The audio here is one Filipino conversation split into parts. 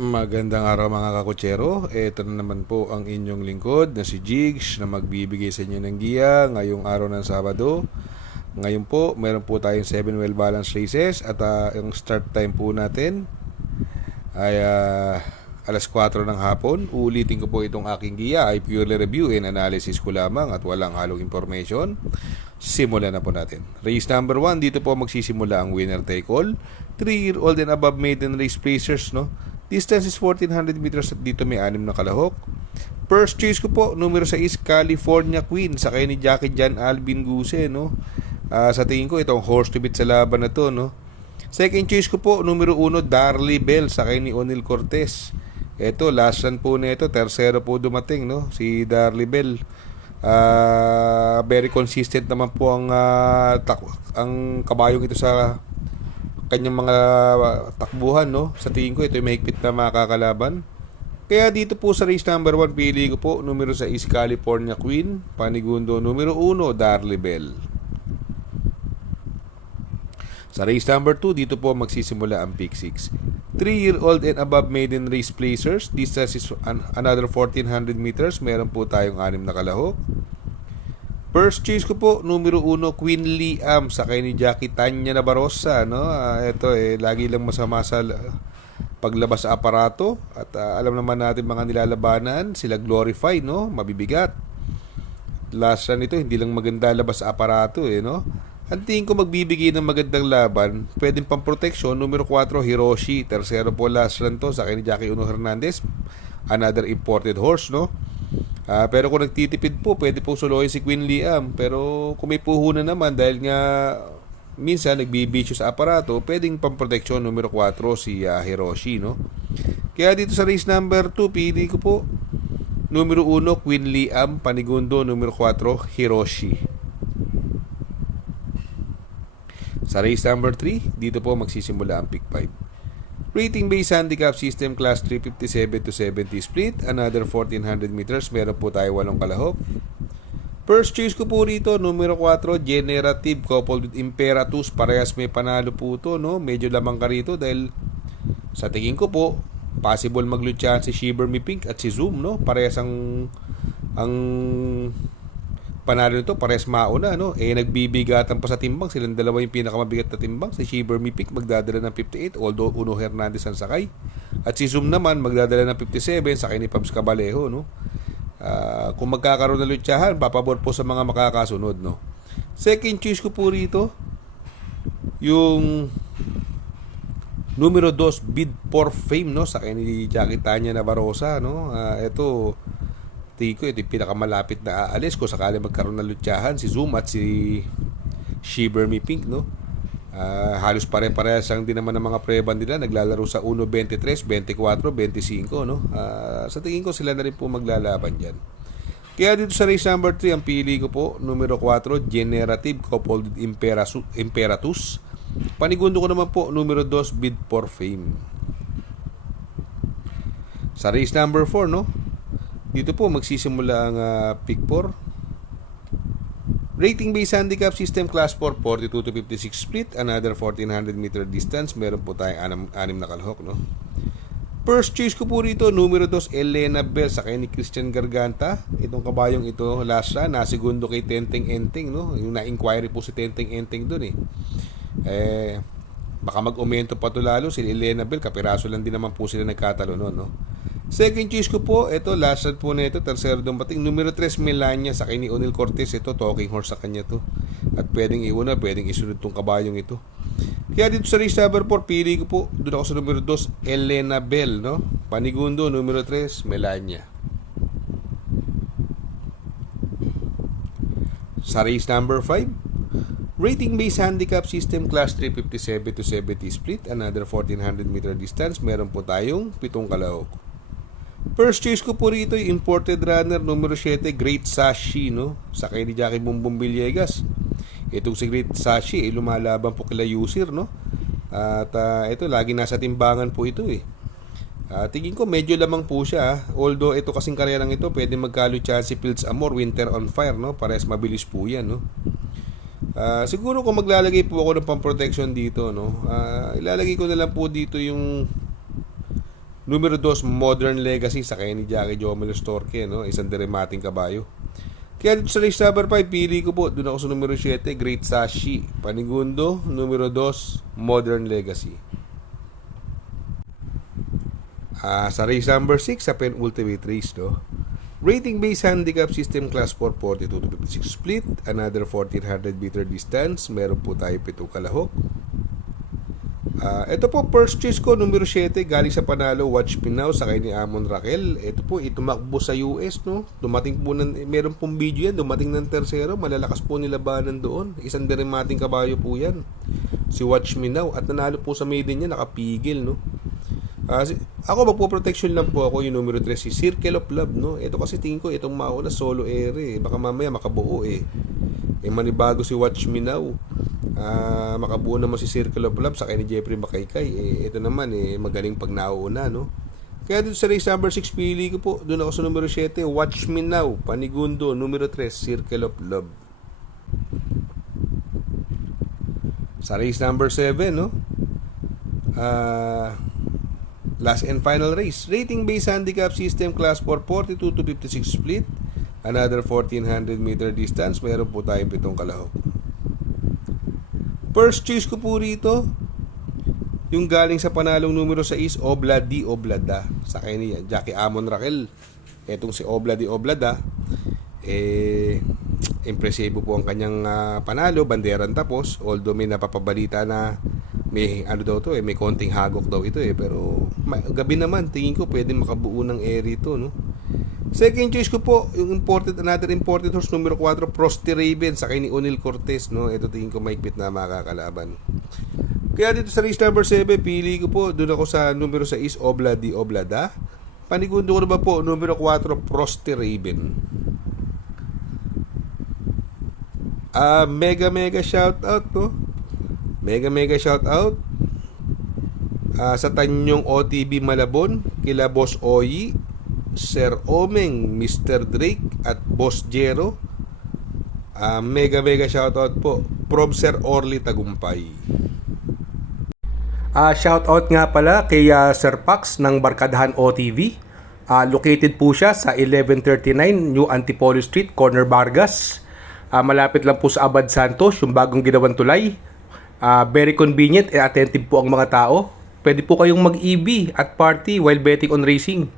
Magandang araw mga kakutsero. Ito na naman po ang inyong lingkod na si Jigs na magbibigay sa inyo ng giya ngayong araw ng Sabado. Ngayon po, meron po tayong 7 well balanced races at yung start time po natin ay alas 4 ng hapon. Uulitin ko po itong aking giya ay purely review and analysis ko lamang at walang halong information. Simulan na po natin. Race number 1, dito po magsisimula ang winner take all. 3-year-old and above maiden race placers, no? Distance is 1400 meters at dito may 6 na kalahok. First choice ko po, numero 6, California Queen, sakay ni Jackie Jan Alvin Guse, no? Sa tingin ko, itong horse to beat sa laban na to, no? Second choice ko po, numero 1, Darley Bell, sakay ni Onil Cortez. Ito, last run po nito, tersero po dumating, no? Si Darley Bell. Very consistent naman po ang kabayong ito sa kanyang mga takbuhan, no? Sa tingin ko ito ay mahigpit na makakalaban. Kaya dito po sa race number 1, pili ko po numero 6, California Queen, panigundo numero 1, Darley Bell. Sa race number 2, dito po magsisimula ang pick 6. 3-year-old and above maiden race placers. Distance is another 1400 meters. Meron po tayong 6 na kalahok. First choice ko po, numero 1, Queen Liam, sakay ni Jackie Tanya Nabarosa, no? Ito lagi lang masama sa paglabas sa aparato at alam naman natin mga nilalabanan, sila Glorify, no? Mabibigat. Last run ito, hindi lang maganda labas sa aparato, no? Ang tingin ko magbibigay ng magandang laban, pwedeng pang protection, numero 4, Hiroshi, tersero po last run to, sakay ni Jackie Uno Hernandez, another imported horse, no? Pero kung nagtitipid po, pwede po solohin si Queen Liam. Pero kung may puhunan naman, dahil nga minsan nagbibisyo sa aparato, pwedeng pamproteksyon numero 4 si Hiroshi, no? Kaya dito sa race number 2, pili ko po numero 1, Queen Liam, panigundo numero 4, Hiroshi. Sa race number 3, dito po magsisimula ang pick 5. Rating based handicap system class 357 to 70 split, another 1400 meters, meron po tayo 8 kalahok. First choice ko po rito, numero 4, Generative coupled with Imperatus, parehas may panalo po ito, no? Medyo lamang ka rito dahil sa tingin ko po, possible maglutsahan si Shiver Me Pink at si Zoom, no? Parehas ang panalo nito, parehas mauna, no? Nagbibigatan pa sa timbang, silang dalawa yung pinakamabigat na timbang. Si Shiver Me Pink magdadala ng 58, although Uno Hernandez ang sakay. At si Zoom naman magdadala ng 57, sakay ni Pabs Cabalejo, no? Kung magkakaroon ng lutsahan, papabor po sa mga makakasunod, no? Second choice ko po rito, yung numero 2, Bid for Fame, no? Sakay ni Jackie Tanya Nabarosa, no? Ito ko ito yung pinakamalapit na aalis ko sakali magkaroon ng lutsahan si Zoom at si Shiver Me Pink, no? Halos pare-parehas lang din naman ng mga preba nila, naglalaro sa 1.23, 24, 25, no? Sa tingin ko sila na rin po maglalaban dyan. Kaya dito sa race number 3, ang pili ko po numero 4, Generative coupled with Imperatus, panigundo ko naman po numero 2, Bid for Fame. Sa race number 4, no? Dito po magsisimula ang pick 4. Rating based handicap system class 4, 42 to 56 split, another 1400 meter distance, meron po tayong 6 na kalahok, no? First choice ko po rito, numero 2, Elena Bell, sakay ni Christian Garganta. Itong kabayong ito, last run, nasigundo kay Tenteng Enteng, no? Yung na-inquiry po si Tenteng Enteng dun, baka mag-aumento pa to lalo si Elena Bell, kapiraso lang din naman po sila nagkatalo noon, no? Second choice ko po, ito, last run po na ito, tersero dumating, numero 3, Melania, sakay ni Onil Cortez. Ito, talking horse sa kanya to. At pwedeng iuna, pwedeng isunod tong kabayong ito. Kaya dito sa race number 4, pili ko po, doon ako sa numero 2, Elena Bell, no? Panigundo, numero 3, Melania. Sa race number 5, rating based handicap system class 357 to 70 split, another 1400 meter distance, meron po tayong 7 kalahok. First choice ko po rito yung imported runner numero 7, Great Sashi, no? Sakay ni Jackie Bumbong Villegas. Itong si Great Sashi lumalaban po kila Yusir, no? At ito lagi nasa timbangan po ito, tingin ko medyo lamang po siya, although ito kasing karera lang ito, pwede magkalutsahan si Fields Amor, Winter on Fire, no? Parehas mabilis po yan, no? Siguro kung maglalagay po ako ng pang-protection dito, no? Ilalagay ko na lang po dito yung Numero 2, Modern Legacy, sakay ni Jackie Jomelo Storke, no? Isang diremating kabayo. Kaya dito sa race number 5, pili ko po. Doon ako sa numero 7, Great Sashi. Panigundo, numero 2, Modern Legacy. Sa race number 6, sa penultimate race, no? Rating based handicap system class 4, 42 to 56 split. Another 1400 meter distance. Meron po tayo 7 kalahok. Ito po, first choice ko, numero 7, galing sa panalo, Watch Me Now, sakay ni Amon Raquel. Ito po, itumakbo sa US, no? Dumating po, meron pong video yan, dumating ng tersero, malalakas po nilabanan doon. Isang diremating kabayo po yan, si Watch Me Now. At nanalo po sa maiden niya, nakapigil, no? Ako, magpo-protection lang po ako, yung numero 3, si Circle of Love, no? Ito kasi tingin ko, itong mauna, solo ere, baka mamaya makabuo, manibago si Watch Me Now. Makabuo naman si Circle of Love sa kay ni Jeffrey Makaykay. Ito naman magaling pag nauuna, no? Kaya dito sa race number 6, pili ko po. Doon ako sa numero 7, Watch Me Now, Panigundo. Numero 3, Circle of Love. Sa race number 7, no? Last and final race, rating based handicap system class 4, 42 to 56 split. Another 1400 meter distance. Meron po tayong 7 kalahok. First choice ko po rito, yung galing sa panalong numero 6, Obladi Oblada. Sa kanya niya, Jackie Amon Raquel. Etong si Obladi Oblada, impresibo po ang kanyang panalo, banderan tapos. Although may napapabalita na may may konting hagok daw ito pero gabi naman, tingin ko pwede makabuo ng eri ito, no? Second choice ko po, yung another imported horse, numero 4, Frosty Raven, sakay ni O'Neal Cortez, no? Ito tingin ko maigpit na makakalaban. Kaya dito sa race number 7, pili ko po, doon ako sa numero 6, Obladi Oblada. Panigundo ko na ba po, numero 4, Frosty Raven. Mega shout out, no? Mega shout out sa Tanyong OTB Malabon, kila Boss Oyi, Sir Omeng, Mr. Drake at Boss Jero. Mega shoutout po from Sir Orly Tagumpay. Shoutout nga pala kay Sir Pax ng Barkadahan OTV. Located po siya sa 1139 New Antipolo Street, Corner Vargas. Malapit lang po sa Abad Santos, yung bagong ginawang tulay. Very convenient and attentive po ang mga tao. Pwede po kayong mag-EB at party while betting on racing.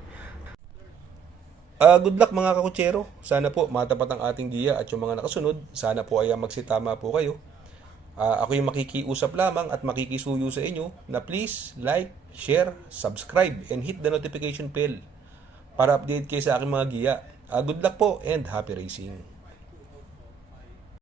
Good luck mga kakutsero. Sana po matapat ang ating giya at yung mga nakasunod. Sana po ay magsitama po kayo. Ako yung makikiusap lamang at makikisuyo sa inyo na please like, share, subscribe, and hit the notification bell para update kayo sa aking mga giya. Good luck po and happy racing.